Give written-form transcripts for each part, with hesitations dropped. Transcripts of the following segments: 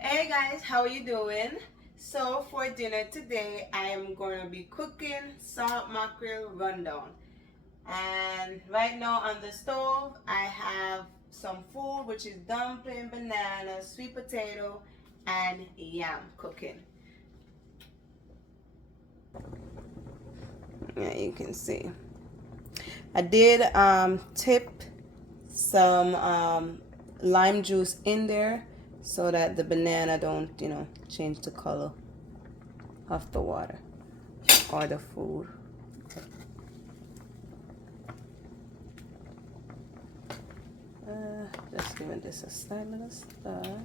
Hey guys, how are you doing? So for dinner today, I am going to be cooking salt mackerel rundown. And right now on the stove, I have some food, which is dumpling, banana, sweet potato, and yam cooking. Yeah, you can see. I did tip some lime juice in there so that the banana don't, change the color of the water or the food. Just giving this a slight little stir.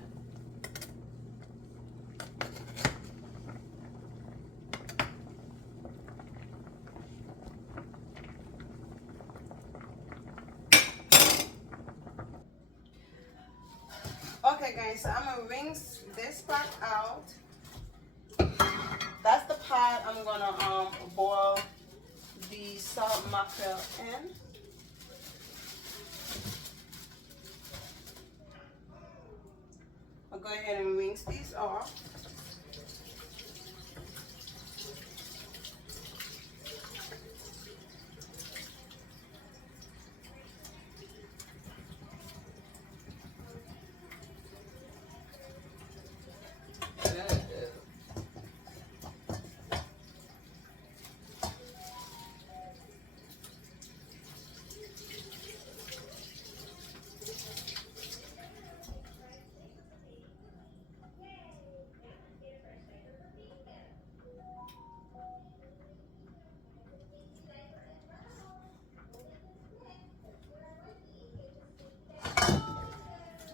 Okay guys, so I'm gonna rinse this pot out. That's the pot I'm gonna boil the salt mackerel in. I'll go ahead and rinse these off.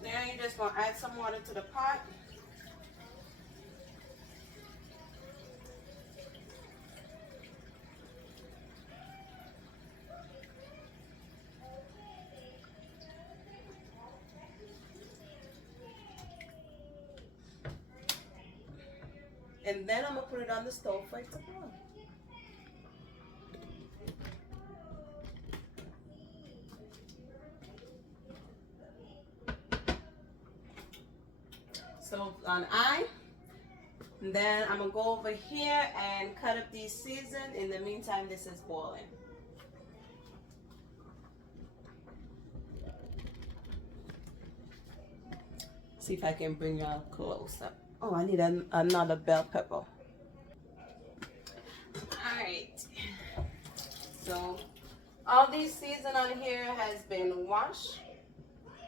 Then you just gonna add some water to the pot. And then I'm gonna put it on the stove for it to boil. So on and then I'm gonna go over here and cut up these seasons. In the meantime, this is boiling. See if I can bring y'all close up. Oh, I need another bell pepper. Alright. So all these season on here has been washed.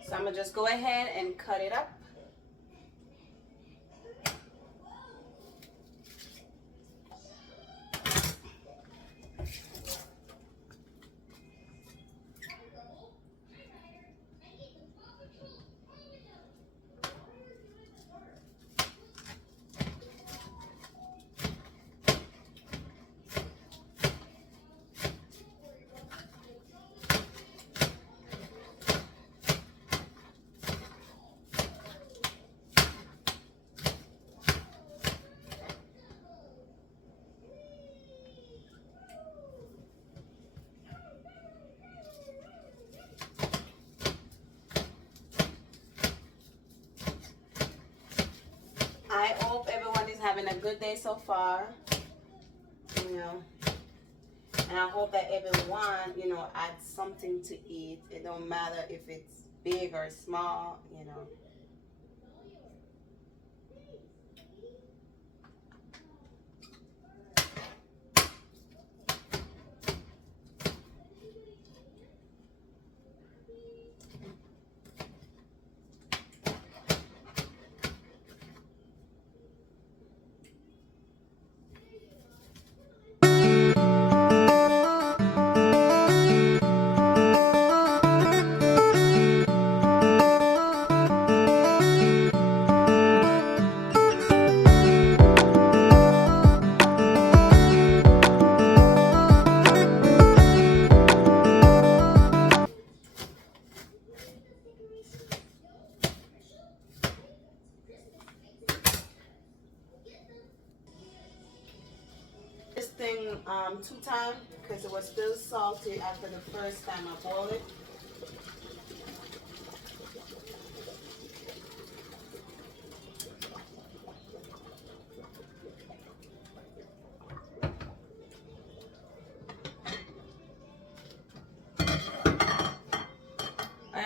So I'm gonna just go ahead and cut it up. I hope everyone is having a good day so far. And I hope that everyone, adds something to eat. It don't matter if it's big or small. This thing 2 times because it was still salty after the first time I boiled it.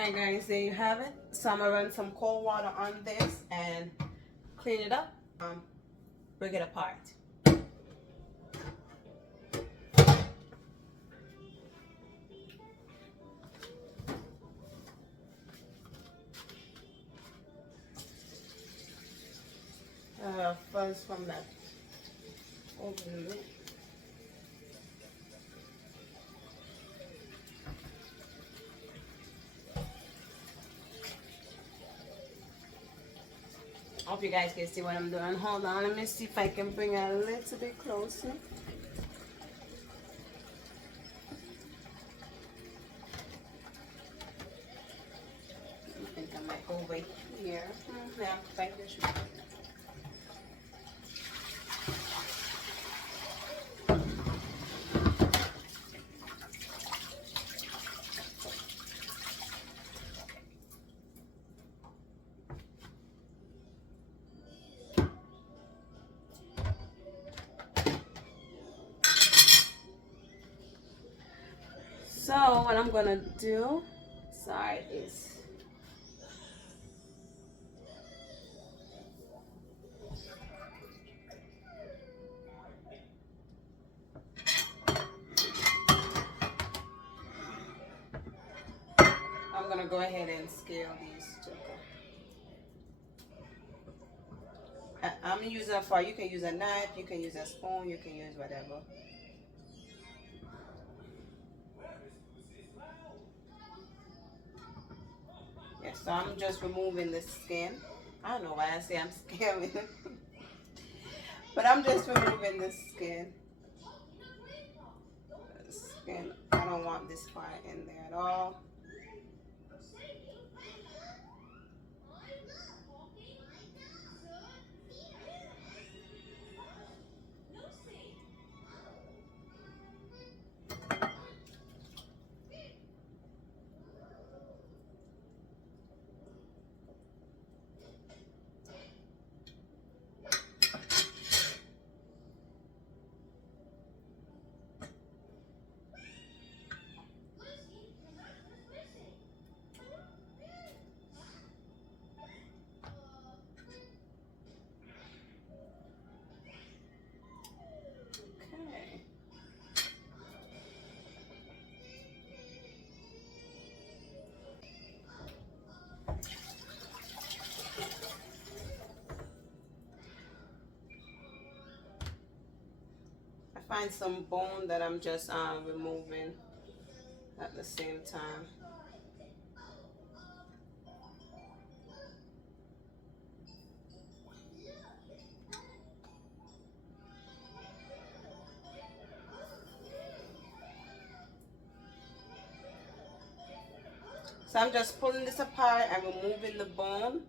Alright guys, there you have it. So I'm gonna run some cold water on this and clean it up. Break it apart. Fuzz from that open lid. Hope you guys can see what I'm doing. Hold on, let me see if I can bring it a little bit closer. I think I might go over here. Yeah, right there should be good. So what I'm gonna do, sorry, is I'm gonna go ahead and scale these chicken. I'm using a fork. You can use a knife, you can use a spoon, you can use whatever. Yeah, so I'm just removing the skin. I don't know why I say I'm scaling, but I'm just removing the skin. I don't want this part in there at all. Okay. I find some bone that I'm just removing at the same time. So I'm just pulling this apart and removing the bone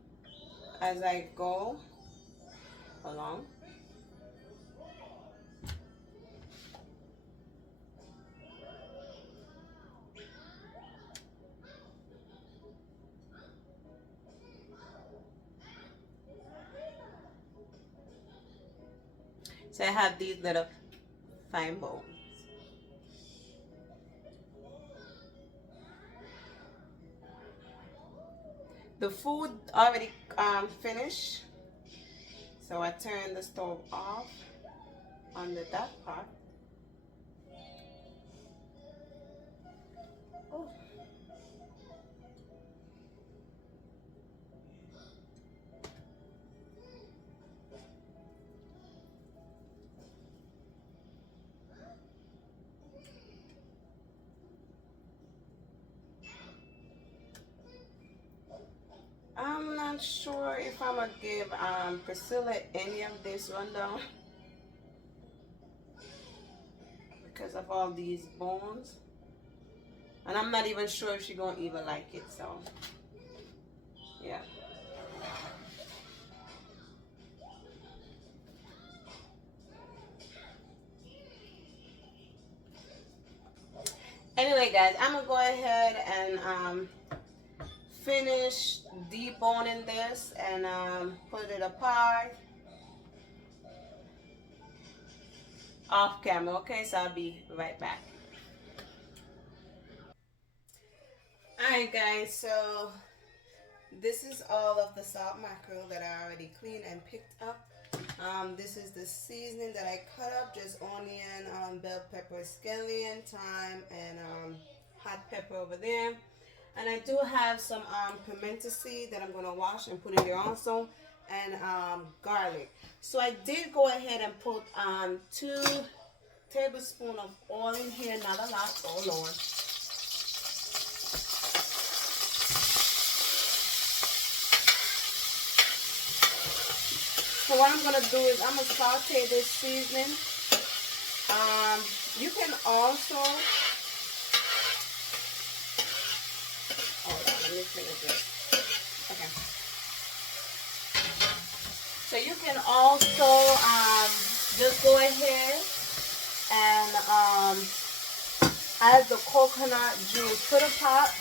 as I go along. So I have these little fine bones. The food already finished, so I turn the stove off on that part. Oh. I'm not sure if I'm gonna give Priscilla any of this rundown because of all these bones, and I'm not even sure if she's gonna even like it. So yeah. Anyway, guys, I'm gonna go ahead and finish deboning this and put it apart off camera. Okay, so I'll be right back. Alright guys, so this is all of the salt mackerel that I already cleaned and picked up. This is the seasoning that I cut up, just onion, bell pepper, scallion, thyme, and hot pepper over there. And I do have some pimento seed that I'm going to wash and put in there also, and garlic. So I did go ahead and put 2 tablespoons of oil in here, not a lot, oh Lord. So what I'm gonna do is I'm gonna saute this seasoning. You can also, hold on, let me finish this. Okay. So you can also just go ahead and add the coconut juice to the pot,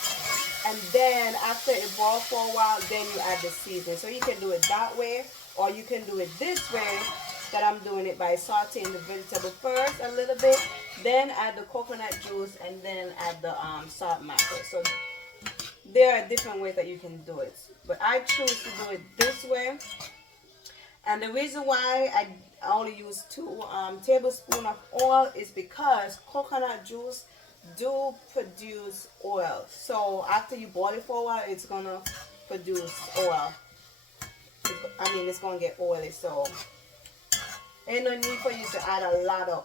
and then after it boils for a while, then you add the seasoning. So you can do it that way, or you can do it this way that I'm doing it, by sauteing the vegetable first a little bit, then add the coconut juice, and then add the salt mackerel. So there are different ways that you can do it, but I choose to do it this way. And the reason why I only use 2 tablespoons of oil is because coconut juice do produce oil. So after you boil it for a while, it's gonna produce oil. I mean, it's gonna get oily. So ain't no need for you to add a lot of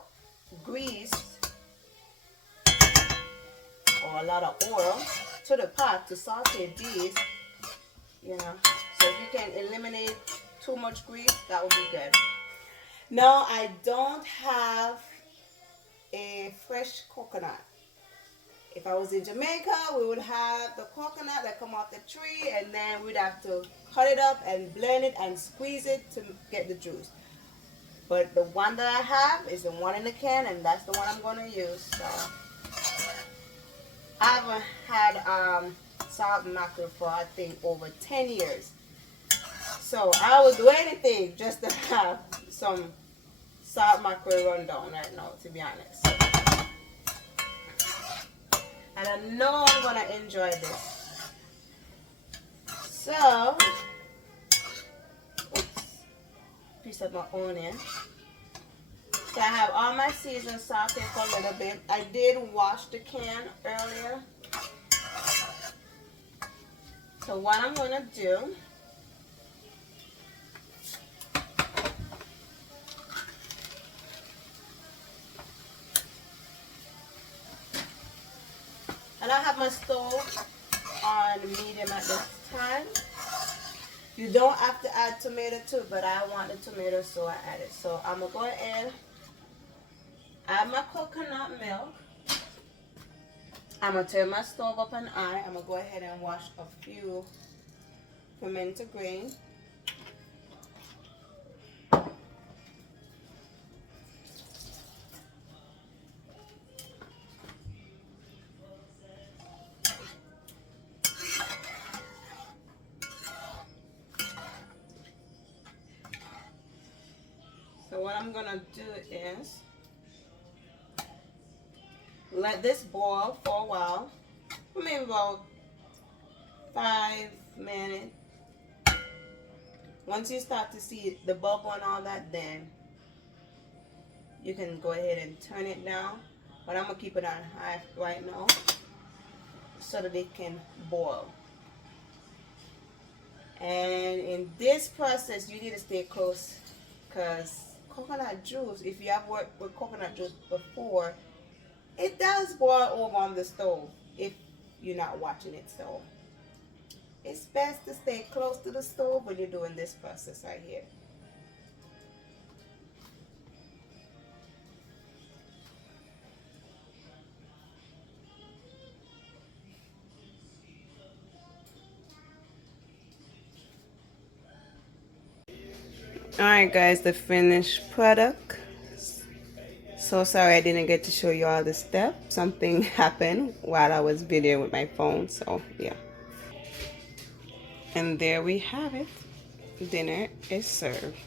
grease or a lot of oil to the pot to saute these. You know, so if you can eliminate too much grease, that would be good. Now I don't have a fresh coconut. If I was in Jamaica, we would have the coconut that come off the tree, and then we'd have to cut it up and blend it and squeeze it to get the juice. But the one that I have is the one in the can, and that's the one I'm going to use. So I haven't had salt mackerel for, I think, over 10 years. So I would do anything just to have some salt mackerel rundown right now, to be honest. And I know I'm going to enjoy this. So, oops, piece of my onion. So I have all my seasons sauteed for a little bit. I did wash the can earlier. So what I'm going to do, and I have my stove on medium at this time. You don't have to add tomato too, but I want the tomato, so I add it. So I'm going to go ahead, add my coconut milk. I'm going to turn my stove up on high. I'm going to go ahead and wash a few pimento grain. So what I'm going to do is let this boil for a while, for maybe about 5 minutes. Once you start to see the bubble and all that, then you can go ahead and turn it down. But I'm going to keep it on high right now so that it can boil. And in this process, you need to stay close, because coconut juice, if you have worked with coconut juice before, it does boil over on the stove if you're not watching it. So it's best to stay close to the stove when you're doing this process right here. Alright guys, the finished product. So sorry I didn't get to show you all the steps. Something happened while I was videoing with my phone, so yeah. And there we have it. Dinner is served.